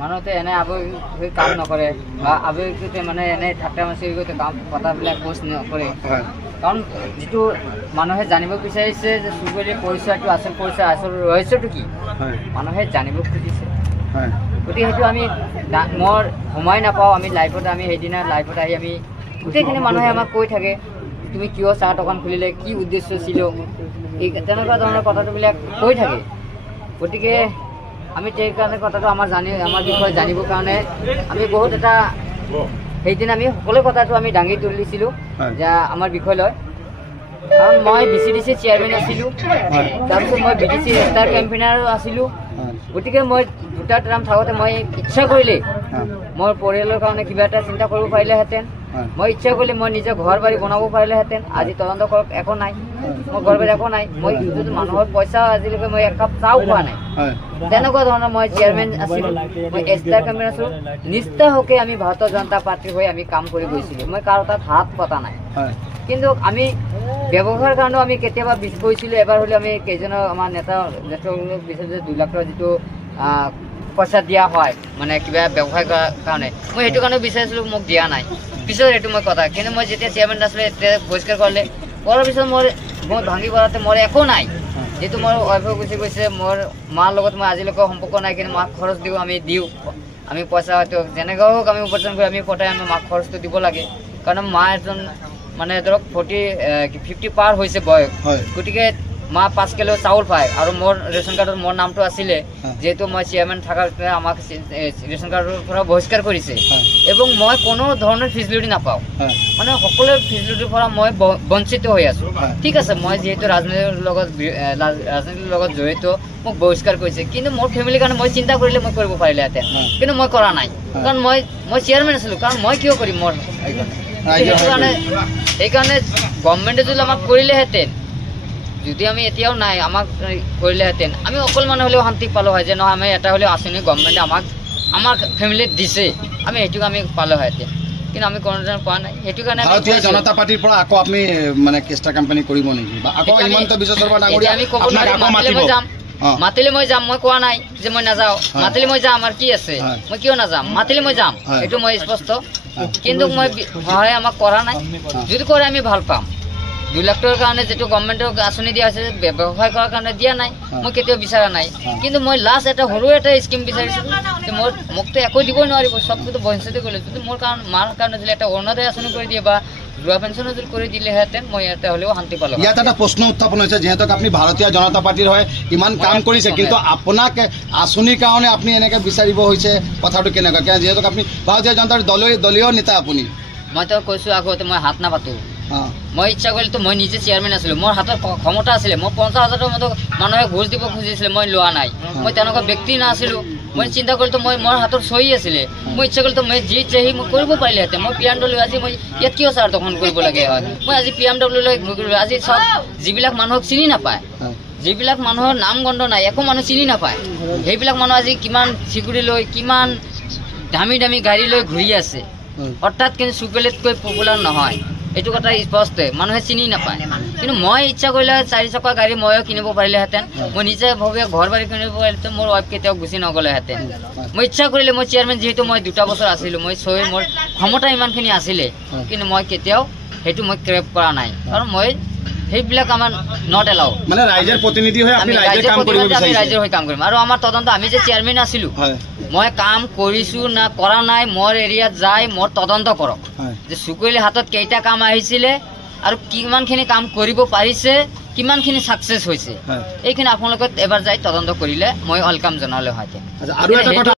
মানুহতে এনে আবেগ কাম নকৰে বা আবেগতে মানে এনে ঠাট্টা মাছি কাম কথাবিলাক পোষ্ট নকৰে কাৰণ যিটো মানুহে জানিব বিচাৰিছে যে চুবুৰীৰ পৰিচয়টো আচল ৰহস্যটো কি মানুহে জানিব খুজিছে গতিকে সেইটো আমি মোৰ সময় নাপাওঁ আমি লাইফত আমি সেইদিনা লাইফত আহি আমি গোটেইখিনি মানুহে আমাক কৈ থাকে তুমি কিয় চাহ দোকান খুলিলে কি উদ্দেশ্য ছিল এই তেনেকুৱা ধৰণৰ কথাটোবিলাক কৈ থাকে গতিকে আমি সেইকাৰণে কথাটো আমাৰ বিষয়ে জানিবৰ কাৰণে আমি বহুত এটা সেইদিনা আমি সকলো কথাটো আমি দাঙি তুলিছিলোঁ যে আমাৰ বিষয় লয় কাৰণ মই BCDC চেয়াৰমেন আছিলোঁ তাৰপিছত মই BDC ষ্টাৰ কেম্পেইনাৰো আছিলোঁ গতিকে মই দুটা টাৰ্ম থাকোঁতে মই ইচ্ছা কৰিলে মোৰ পৰিয়ালৰ কাৰণে কিবা এটা চিন্তা কৰিব পাৰিলেহেঁতেন মই ইচ্ছা কৰিলে মই নিজে ঘৰ বাৰী বনাব পাৰিলেহেঁতেন আজি তদন্ত কৰক একো নাই মোৰ ঘৰ বাৰী একো নাই মই যদি মানুহৰ পইচা আজিলৈকে মই একাপ চাও খোৱা নাই তেনেকুৱা ধৰণৰ মই চেয়াৰমেন আছিলোঁ মই ষ্টাৰ কেম্পেইন আছিলোঁ নিষ্ঠাহকে আমি ভাৰতীয় জনতা পাৰ্টিৰ হৈ আমি কাম কৰি গৈছিলোঁ মই কাৰো তাত হাত পতা নাই কিন্তু আমি ব্যৱসায়ৰ কাৰণেও আমি কেতিয়াবা কৈছিলোঁ এবাৰ হ'লে আমি কেইজনৰ আমাৰ নেতা বিচাৰিছোঁ যে 2 লাখ টকা যিটো পইচা দিয়া হয় মানে কিবা ব্যৱসায় কৰাৰ কাৰণে মই সেইটো কাৰণেও বিচাৰিছিলোঁ মোক দিয়া নাই পিছত সেইটো মই কথা কিন্তু মই যেতিয়া চেয়াৰমেন আছিলোঁ তেতিয়া বহিষ্কাৰ কৰাৰ পিছত মই ভাঙি কৰাতে মোৰ একো নাই যেহেতু মোৰ ৱাইফে গুচি গৈছে মোৰ মাৰ লগত মই আজিলৈকে সম্পৰ্ক নাই কিন্তু মাক খৰচ দিওঁ আমি পইচা হয়তো যেনেকৈ হওক আমি উপাৰ্জন কৰি আমি পঠাই আমি মাক খৰচটো দিব লাগে কাৰণ মা এজন মানে ধৰক 50 পাৰ হৈছে বয়স গতিকে মা 5 কিলো চাউল পায় আৰু মোৰ ৰেচন কাৰ্ডৰ মোৰ নামটো আছিলে যেহেতু মই চেয়াৰমেন থকাৰ আমাক ৰেচন কাৰ্ডৰ পৰা বহিষ্কাৰ কৰিছে এবং মই কোনো ধৰণৰ ফেচিলিটি নাপাওঁ মানে সকলো ফেচিলিটিৰ পৰা মই বঞ্চিত হৈ আছোঁ ঠিক আছে মই যেহেতু ৰাজনীতিৰ লগত জড়িত মোক বহিষ্কাৰ কৰিছে কিন্তু মোৰ ফেমিলিৰ কাৰণে মই চিন্তা কৰিলে মই কৰিব পাৰিলেহেঁতেন কিন্তু মই কৰা নাই কাৰণ মই চেয়াৰমেন আছিলোঁ কাৰণ মই কিয় কৰিম মোৰ সেইকাৰণে গভৰ্ণমেণ্টে যদি আমাক কৰিলেহেঁতেন যদি আমি এতিয়াও নাই আমাক কৰিলেহেঁতেন আমি অকল মানুহ হ'লেও শান্তি পালোঁ হয় যে নহয় আমি এটা হ'লেও আঁচনি গভৰ্ণমেণ্টে আমাক ফেমিলিত দিছে আমি সেইটোক আমি পালোহেঁতেন কিন্তু আমি কোনোদিন পোৱা নাই সেইটো কাৰণে ভাৰতীয় জনতা পাৰ্টিৰ পৰা আকৌ আপুনি মানে কেষ্টা কাম্পানী কৰিব নেকি বা আকৌ হিমন্ত বিশ্ব শৰ্মা ডাঙৰীয়া আমি ক'ব নোৱাৰিম মাতিলে মই যাম মই কোৱা নাই যে মই নাযাওঁ মাতিলে মই যাম আৰু কি আছে মই কিয় নাযাম মাতিলে মই যাম এইটো মই স্পষ্ট কিন্তু মই সহায় আমাক কৰা নাই যদি কৰে আমি ভাল পাম 2 লাখ টকাৰ কাৰণে যেটো গভৰ্ণমেণ্টৰ আঁচনি দিয়া হৈছে ব্যৱসায় কৰাৰ কাৰণে দিয়া নাই মই কেতিয়াও বিচৰা নাই কিন্তু মই লাষ্ট এটা সৰু এটা স্কিম বিচাৰিছিলোঁ যে মোকতো একো দিব নোৱাৰিব সবটো বঞ্চিত কৰিলে যদি মোৰ মাৰ কাৰণে যদি এটা অৰুণোদয় আঁচনি কৰি দিয়ে বা বুঢ়া পেঞ্চন যদি কৰি দিলেহেঁতেন মই ইয়াতে হ'লেও শান্তি পালোঁ ইয়াত এটা প্ৰশ্ন উত্থাপন হৈছে যিহেতু আপুনি ভাৰতীয় জনতা পাৰ্টিৰ হয় ইমান কাম কৰিছে কিন্তু আপোনাক আঁচনিৰ কাৰণে আপুনি এনেকৈ বিচাৰিব হৈছে কথাটো কেনেকুৱা যিহেতু আপুনি ভাৰতীয় জনতাৰ দলীয় নেতা আপুনি মইতো কৈছোঁ আগতে মই হাত নাপাতোঁ মই ইচ্ছা কৰিলেতো মই নিজে চেয়াৰমেন আছিলোঁ মোৰ হাতত ক্ষমতা আছিলে মই 50,000 টকা মতো মানুহে ঘোষ দিব খুজিছিলে মই লোৱা নাই মই তেনেকুৱা ব্যক্তি নাছিলোঁ মই চিন্তা কৰিলোঁ মই মোৰ হাতৰ চহী আছিলে মই ইচ্ছা কৰিলোঁ মই যি চাহি মই কৰিব পাৰিলেহেঁতেন মই PMW আজি মই ইয়াত কিয় চাৰ দখল কৰিব লাগে হয় মই আজি PMW লৈ আজি চব যিবিলাক মানুহক চিনি নাপায় যিবিলাক মানুহৰ নাম গন্ধ নাই একো মানুহ চিনি নাপায় সেইবিলাক মানুহ আজি কিমান চিকিউৰিটি লৈ কিমান দামী গাড়ী লৈ ঘূৰি আছে অৰ্থাৎ কিন্তু চুকেলেতকৈ পপুলাৰ নহয় এইটো কথা স্পষ্ট মানুহে চিনি নাপায় কিন্তু মই ইচ্ছা কৰিলে 4 চকা গাড়ী ময়ো কিনিব পাৰিলেহেঁতেন মই নিজে ভাবে ঘৰ বাৰী কিনিব পাৰিলেহেঁতেন মোৰ ৱাইফ কেতিয়াও গুচি নগ'লেহেঁতেন মই ইচ্ছা কৰিলে মই চেয়াৰমেন যিহেতু মই 2টা বছৰ আছিলোঁ মই মোৰ ক্ষমতা ইমানখিনি আছিলে কিন্তু মই কেতিয়াও সেইটো মই ক্ৰেপ কৰা নাই কাৰণ মই সেইবিলাক আমাৰ নট এলাউ মানে ৰাইজৰ প্ৰতিনিধি হৈ আপুনি ৰাইজৰ কাম কৰিব বিচাৰিছে আমি ৰাইজৰ হৈ কাম কৰিম আৰু আমাৰ তদন্ত আমি যে চেয়াৰমেন আছিলোঁ মই কাম কৰিছোঁ না কৰা নাই মোৰ এৰিয়াত যাই মোৰ তদন্ত কৰক যে চুকৈলি হাতত কেইটা কাম আহিছিলে আৰু কিমানখিনি কাম কৰিব পাৰিছে কিমানখিনি সাকসেস হৈছে এইখিনি আপোনালোকে এবাৰ যাই তদন্ত কৰিলে মই ওয়েলকাম জনালে হয়।